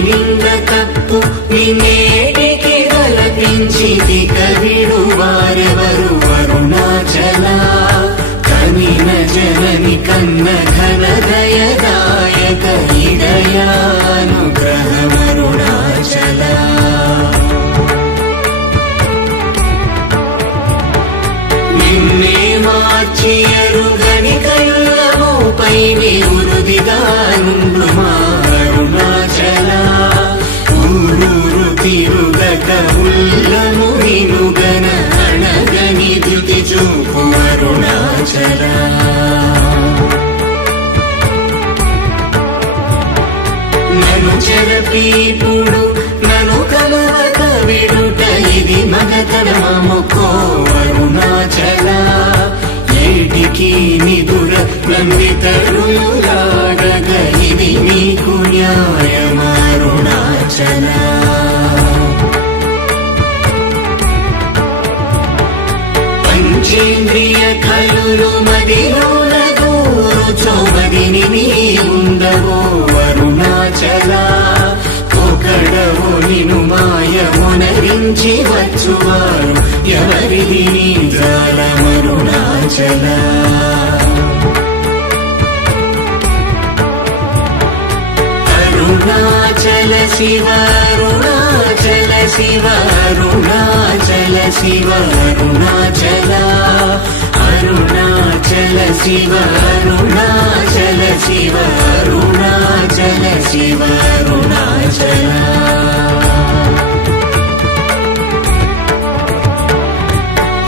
నిన్న తప్పు నిన్నేటికి తలపించితి కవిడు వారెవరు అరుణాచల కనిన జనని కన్న ఘన దయదాయక హృదయానుగ్రహమరుణాచల నిన్నే మార్చి ఎరుగని కళ్ళమోపై ఉరుదిగా నుండుమా అరుణాచల ఊరూరు తిరుగక ఉల్లము వినుగన అణగని ధృతి చూపు అరుణాచల నన్ను చెరపీపుడు నన్ను కలవక విడుట ఇది మగతరమముకో అరుణాచల ఏటికి నిదుర నందితరులాడగ ఇది నీకు న్యాయమరుణాచల పంచేంద్రియ కలులు మదిలోన దూరుచోమదిని నీ ఉండవో అరుణాచల ఒకడవో నిను మాయమునరించి వచ్చువారు ఎవరిది నీ జాలమరుణాచల అరుణాచల శివ అరుణాచల శివ అరుణాచల శివ అరుణాచల అరుణాచల శివ అరుణాచల శివ అరుణాచల శివ అరుణాచల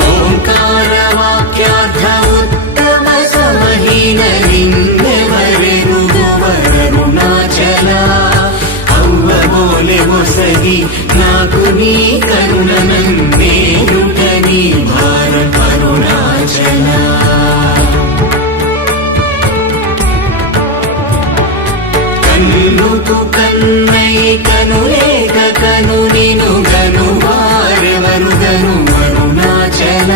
ఓంకార వాక్యార్థ ఉత్తమ సమహీన లింగవరెరుగవరుణాచల అవ్వబోలె ఒసగి నాకు నీ కరుణనందేరుట నీ భారత అరుణాచల కన్నుకు కన్నై కనులేక కను నిను గను వారెవరు గను అరుణాచల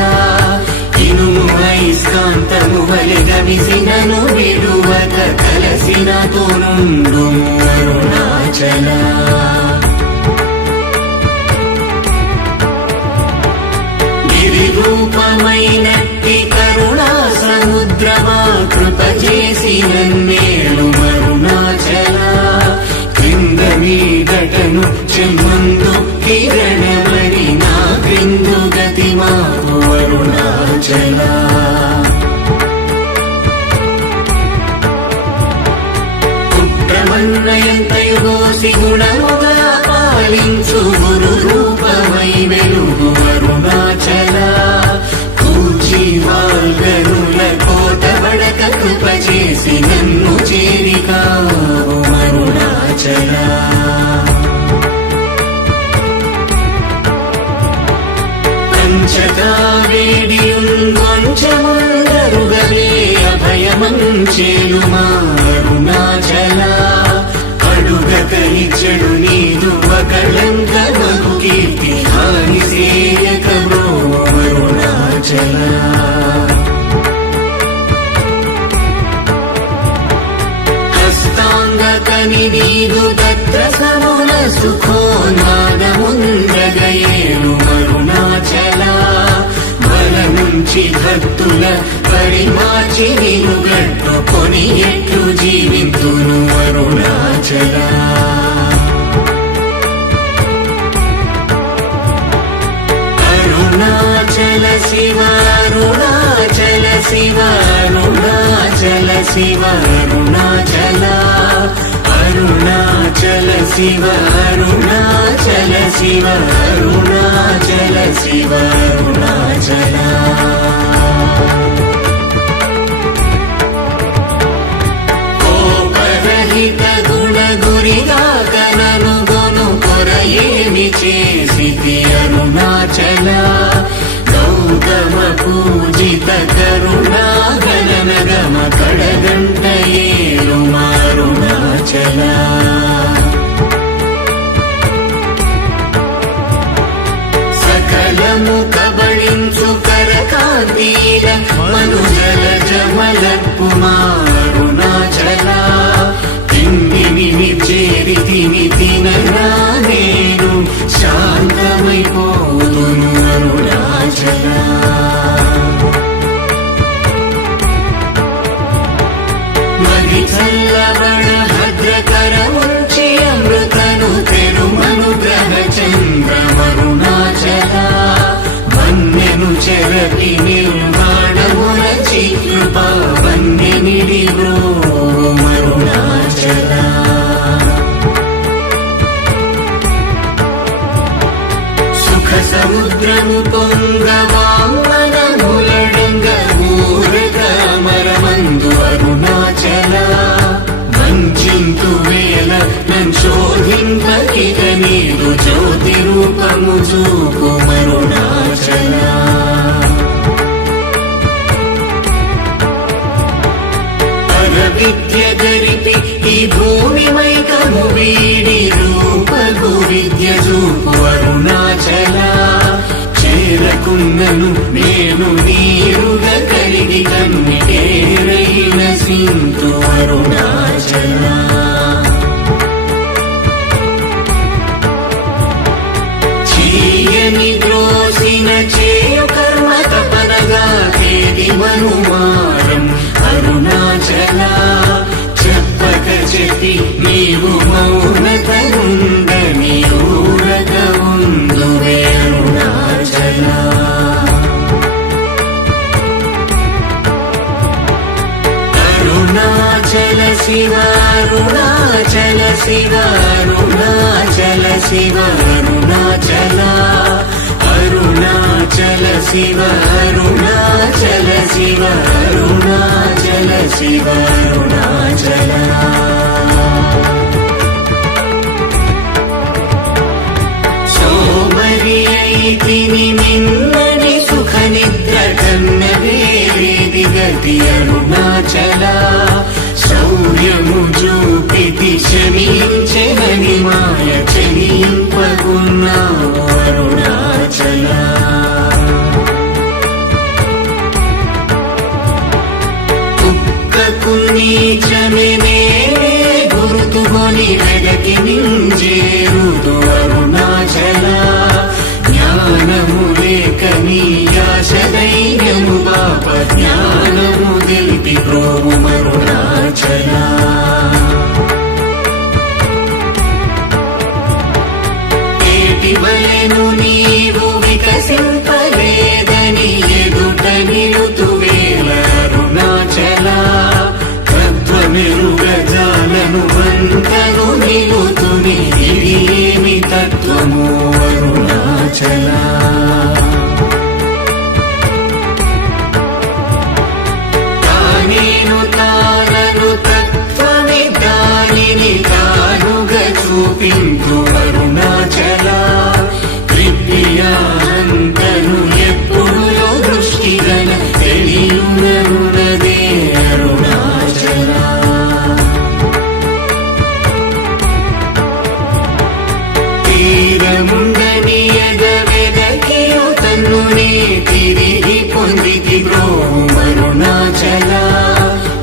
ఇనుము ఐస్కాంతము వలె గమిసినను విడువక కలసిన తోనుండు అరుణాచల రూపమైనట్టి కరుణా సముద్రమా కృప చేసి నన్నేలు అరుణాచల క్రింద మీదటను చెమ్మందు కిరణమణి నా క్రిందు గతి మాకు అరుణాచల కుట్రమన్నయంతయుగోసి గుణముగా పాలించు గురు రూపమై వెలుగు అరుణాచల కూచి వాల్గనుల కోట వడక కృప చేసి నన్ను చేరికావు అరుణాచల పంచగా వేడియుంగొంచముందరుగవే అభయమంచేలుమా అరుణాచల అడుగక ఇచ్చడు నీదు ఒకళంక మగు కీర్తి హాని సేయక అరుణాచల హస్తాంగకని నీదు తత్ర సమున సుఖోన్మాదముందగయేలు అరుణాచల బల నుంచి భక్తుల పరిమాచి నిను గట్టుకొని ఎట్లు జీవితును అరుణాచల అరుణాచల శివ అరుణాచల శివ అరుణాచల శివ అరుణాచల అరుణాచల శివ అరుణాచల శివ అరుణాచల శివ అరుణాచల కోపరహిత గుణ గురిగా కనను గొను కొరయేమి చేసితి అరుణాచల గౌతమ పూజిత కరుణా గణన గమ కడగంట ఏలు అరుణాచల సకలము కబళించు కరకాంతీల మనుజల జమలపు అరుణాచల తిండిని చేరితిని తినరా నేను శాంతమైపోదును అరుణాచల మది చల్లబడ భద్రకరముంచి అమృతను తెరుమనుగ్రహ చంద్రమరుణాచల వన్యను చెరపి నిర్మాణమురచి కృపా వన్యనిడి మరుణాచల సుఖ సముద్రము పొంగవాంగనములడంగ ఊరగ మరమందు అరుణాచల వంచింతు వేల నంశోధింపకిక నీదు జ్యోతి రూపము చూపు మరుణాచల విద్య గరిపి ఈ భూమి మైకము వీడి రూపగు విద్య చూపు అరుణాచల చేరకున్నను నేను నీరుగా కరిగి కన్నిటేరైన సింతు అరుణాచల చీయని ద్రోసిన చేయు కర్మ తపనగా తేది మనుమారం అరుణాచల చెప్పక చెప్పి నీవు మౌనతనుందని ఊరగ ఉందువే అరుణాచల అరుణాచల శివ అరుణాచల శివ అరుణాచల శివ అరుణాచల అరుణాచల శివ అరుణాచల శివ అరుణాచల శివ అరుణాచల సోమరి అయితిని నిన్నని సుఖ నిద్ర కన్న వేరేది గతి అరుణాచల శౌర్యము చూపితి క్షమించెనని మాయ చెలింపకున్నావు అరుణాచల కుక్కకు నీచమే గురుతుకొని వెగకి నింజేరుదు అరుణాచల జ్ఞానము లేక నీ ఆశ ధైర్యము బాప జ్ఞానము తెలిపి ప్రోము అరుణాచల ఏటివలెను నీవు వికసింపలేదని ఎదుట నిలుతువేల అరుణాచల తత్వమెరుగజాలను వంతను నిలుతుని ఇది ఏమి తత్వము అరుణాచల తానేను తానను తత్వమే దానిని తానుగా చూపింతు అరుణాచల కృప్యానంతను ఎప్పుడులో దృష్టిగల తెలియునరునదే అరుణాచల తీరముండని ఎగవెదకియు తన్నునే తిరిగి పొందితి బ్రోము అరుణాచల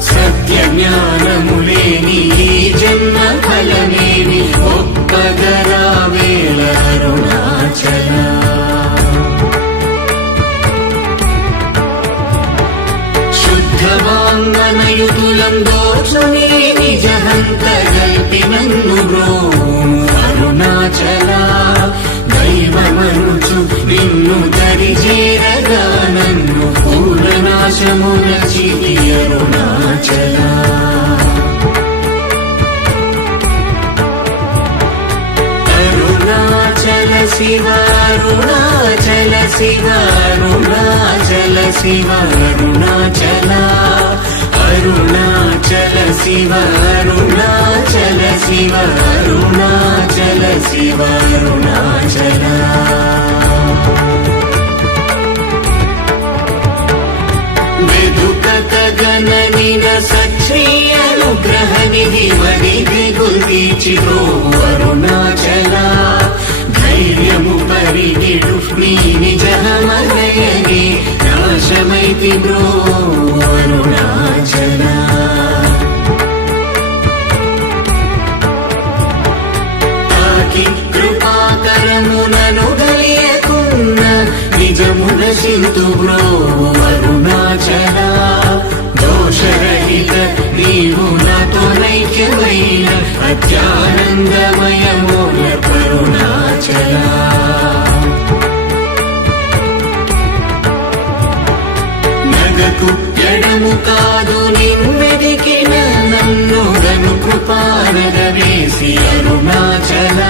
సత్య జ్ఞానములేని ఈ జన్మ ఫలమేమి ఒప్పగరా వేళ అరుణాచల శుద్ధవాంగనయుతులం దోచుని నిజహంత గల్పి నన్ను బ్రోము అరుణాచల దైవమనుచు నిన్ను దరిచేరగా నన్ను పూర్ణనాశమున చితి అరుణాచల అరుణాచల శివ అరుణాచల శివ అరుణాచల శివ అరుణాచల అరుణాచల శివ అరుణాచల శివ అరుణాచల శివ అరుణాచల వెదుకత గణనిన సచ్ఛీ అనుగ్రహ నిధి వడిది గుల్దీచి అరుణాచల ధైర్యము పరిగిడు నీ నిజమగయని నాశమైతి బ్రో అరుణాచల వికసింతు బ్రోవు అరుణాచల దోషరహిత నీవు నాతో నైక్యమైన అత్యానందమయమూల కరుణాచల నగకు ఎడము కాదు నిన్నెదికిన నన్ను గను కృపానగ వేసి అరుణాచల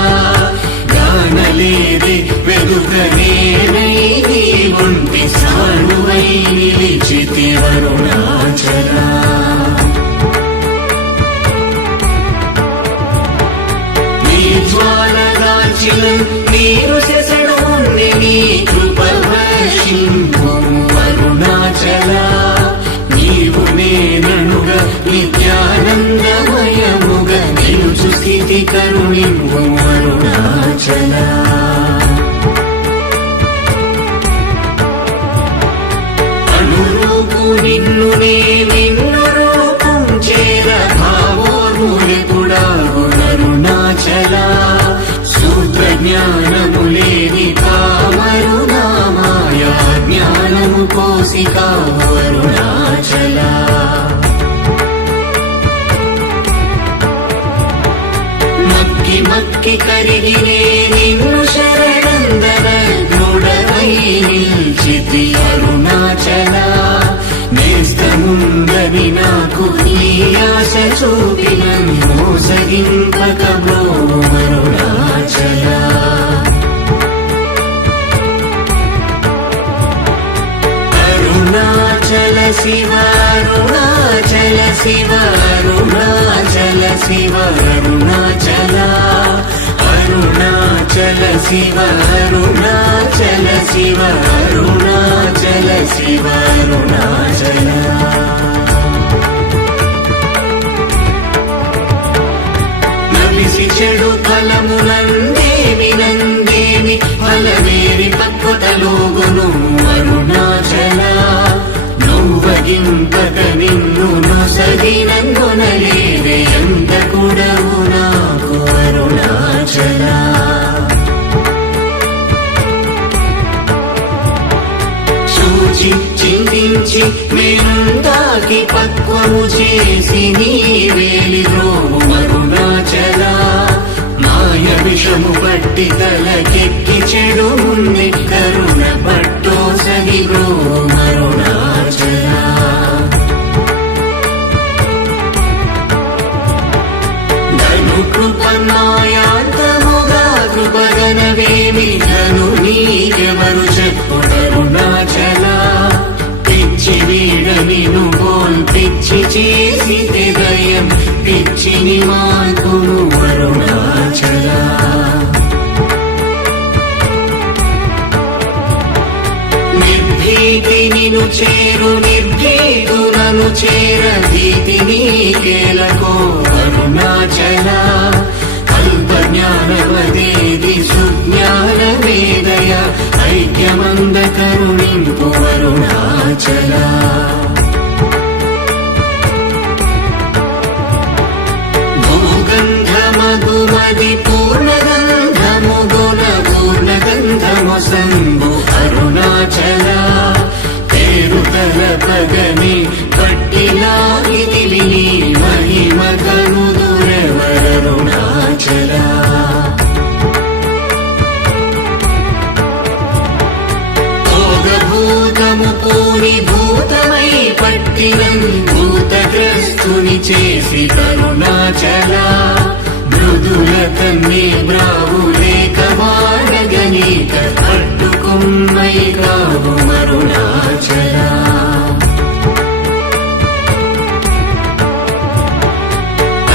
గానలేది వెదుకనేనై నీ ఒంటి సానువై నిలిచితి అరుణాచల నీ జ్వాలగాల్చిన నీరు సెసడు నీ కృప వర్షింపు అరుణాచల నీవు నేననుగా నిత్యానందమయముగా నిలుచు స్థితి కరుణింపు అరుణాచల అనురూపు నిన్ను నిన్ను రూపం చేర భావోర్ములెపుడాగు అరుణాచల సూత్ర జ్ఞానము లేని కామరుణామాయ జ్ఞానము కోసికా అరుణాచల మక్కి మక్కి కరిగినే నిన్ను శరణందన గృఢమై నిల్చితి అరుణాచల నేస్తముందని నాకు నీ ఆశ చూపిన మోసగింపక బ్రోవు అరుణాచల అరుణాచల శివ అరుణాచల శివ అరుణాచల శివ అరుణాచల అరుణాచల శివ అరుణాచల శివ అరుణాచల శివ అరుణాచల నలిసి చెడు ఫలమునందేమి నందేమి ఫలమేరి పక్వతలోగును అరుణాచల నువ్వగింపక నిన్ను నొసగినందునలేదే ఎంత కూడవు నాకు అరుణాచల చూచి చింతించి మేనుందాకి పక్వము చేసి నీ వేలి రోము అరుణాచల మాయ విషము పట్టి తలకెక్కి చెడు ముంది కరుణ పట్టో సగి రోము అరుణాచల ధను కృపమాయాంతముగా కృపగనవేమి ధను నీకెవరు చెప్పుడరుణాచల పిచ్చి వీడని నువ్వోల్ పిచ్చి చేసి హృదయం పిచ్చిని మాకును అరుణాచల నిర్భీతి నిను చేరు నిర్భీతులను చేర భీతి నీకేలకో అరుణాచల అల్ప జ్ఞానవదేది సుజ్ఞానవేదయ ఐక్యమంద కరుణింపు అరుణాచల భూగంధమగుమది పూర్ణగంధము గుణ పూర్ణగంధము సంభు అరుణాచల పేరు తలపగని పట్టిలాగిది విని మహిమ కనుదురవరుణాచల భోగభూతము పూని భూతమై పట్టినం భూతగ్రస్తుని చేసి కరుణాచల మృదుల తన్ని బ్రావులేక వాడగనీక అడ్డుకుమ్మై కావు అరుణాచల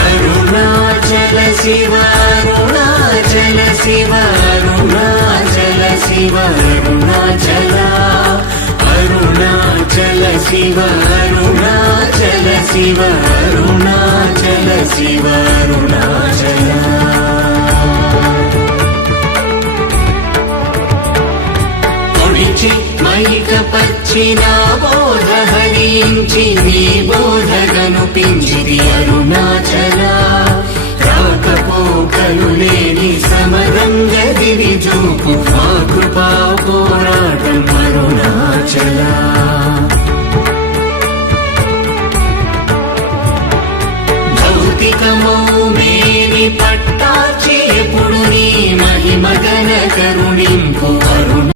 అరుణాచల శివ అరుణాచల శివ అరుణాచల శివ అరుణాచల అరుణాచల శివ అరుణాచల శివ అరుణాచల శివ అరుణాచల పొడిచి మైక పచ్చిన బోధ హరించి నీ బోధగను పించిది అరుణాచల రాకపోకలు లేని సమరంగ దివి చూపు మా కృపా పోరాటం అరుణాచల అరుణాచల